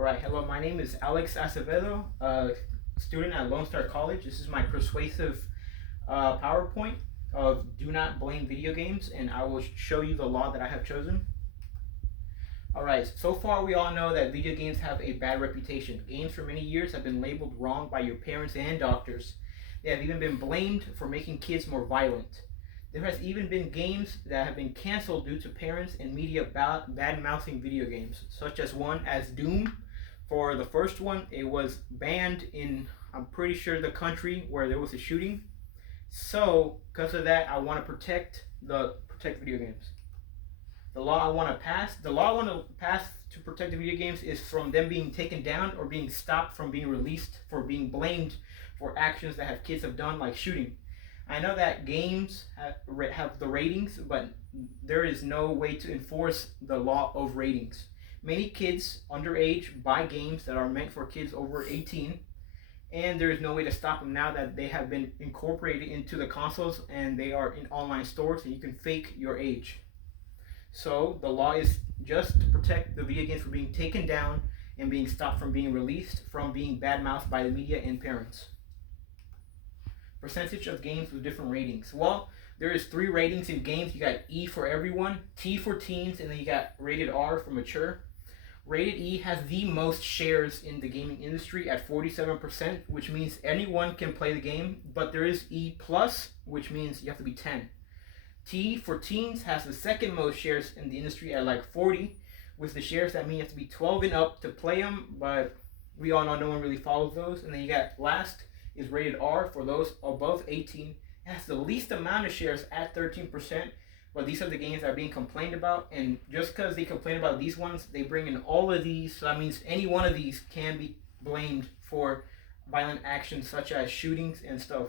All right, hello, my name is Alex Acevedo, a student at Lone Star College. This is my persuasive PowerPoint of do not blame video games, and I will show you the law that I have chosen. All right, so far we all know that video games have a bad reputation. Games for many years have been labeled wrong by your parents and doctors. They have even been blamed for making kids more violent. There has even been games that have been canceled due to parents and media bad-mouthing video games, such as one as Doom. For the first one, it was banned in, I'm pretty sure, the country where there was a shooting. So, because of that, I want to protect video games. The law I want to pass to protect the video games is from them being taken down or being stopped from being released for being blamed for actions that kids have done, like shooting. I know that games have the ratings, but there is no way to enforce the law of ratings. Many kids underage buy games that are meant for kids over 18, and there is no way to stop them now that they have been incorporated into the consoles and they are in online stores and you can fake your age. So the law is just to protect the video games from being taken down and being stopped from being released, from being badmouthed by the media and parents. Percentage of games with different ratings. Well, there is 3 ratings in games. You got E for everyone, T for teens, and then you got rated R for mature. Rated E has the most shares in the gaming industry at 47%, which means anyone can play the game, but there is E+, which means you have to be 10. T for teens has the second most shares in the industry at like 40. With the shares, that means you have to be 12 and up to play them, but we all know no one really follows those. And then you got last is rated R for those above 18. It has the least amount of shares at 13%, but these are the games that are being complained about, and just because they complain about these ones, they bring in all of these, so that means any one of these can be blamed for violent actions such as shootings and stuff.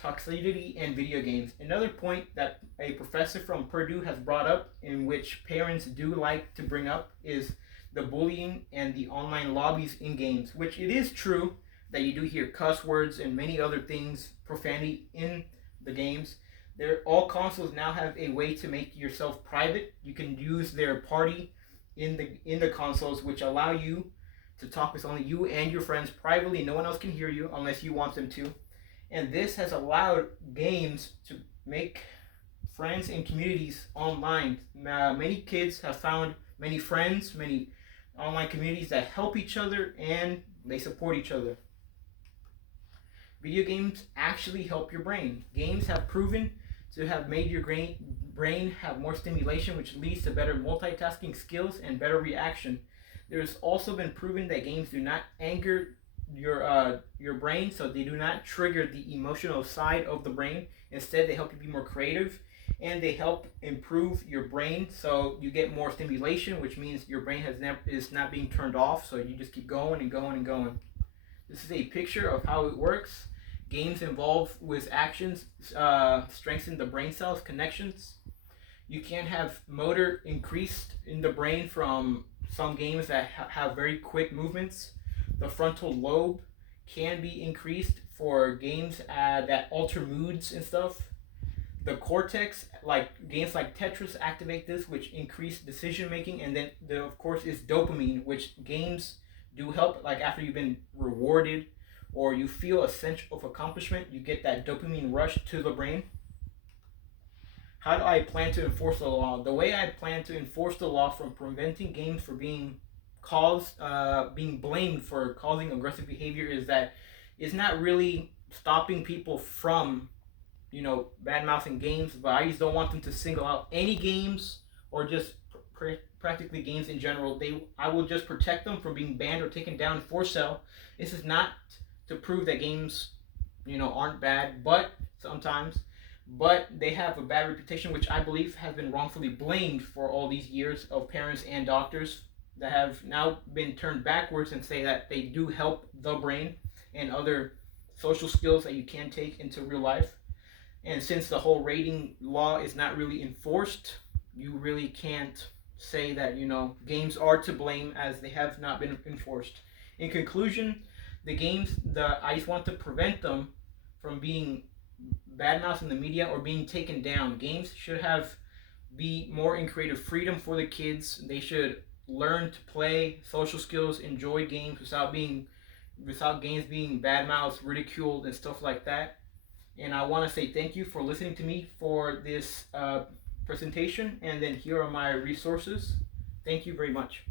Toxicity in video games. Another point that a professor from Purdue has brought up, in which parents do like to bring up, is the bullying and the online lobbies in games, which it is true that you do hear cuss words and many other things, profanity in the games. All consoles now have a way to make yourself private. You can use their party in the consoles, which allow you to talk with only you and your friends privately. No one else can hear you unless you want them to. And this has allowed games to make friends and communities online. Many kids have found many friends, many online communities that help each other and they support each other. Video games actually help your brain. Games have proven to have made your brain have more stimulation, which leads to better multitasking skills and better reaction. There's also been proven that games do not anger your brain, so they do not trigger the emotional side of the brain. Instead, they help you be more creative, and they help improve your brain, so you get more stimulation, which means your brain is not being turned off, so you just keep going and going and going. This is a picture of how it works. Games involved with actions strengthen the brain cells connections. You can have motor increased in the brain from some games that have very quick movements. The frontal lobe can be increased for games that alter moods and stuff. The cortex, like games like Tetris, activate this, which increase decision making. And then there, of course, is dopamine, which games do help. Like after you've been rewarded or you feel a sense of accomplishment, you get that dopamine rush to the brain. How do I plan to enforce the law? The way I plan to enforce the law from preventing games from being being blamed for causing aggressive behavior is that it's not really stopping people from, bad-mouthing games, but I just don't want them to single out any games or just practically games in general. I will just protect them from being banned or taken down for sale. This is not to prove that games, aren't bad, but sometimes, but they have a bad reputation, which I believe has been wrongfully blamed for all these years of parents and doctors that have now been turned backwards and say that they do help the brain and other social skills that you can take into real life. And since the whole rating law is not really enforced, you really can't say that, games are to blame as they have not been enforced. In conclusion, I just want to prevent them from being badmouthed in the media or being taken down. Games should be more in creative freedom for the kids. They should learn to play social skills, enjoy games without games being badmouthed, ridiculed, and stuff like that. And I want to say thank you for listening to me for this presentation. And then here are my resources. Thank you very much.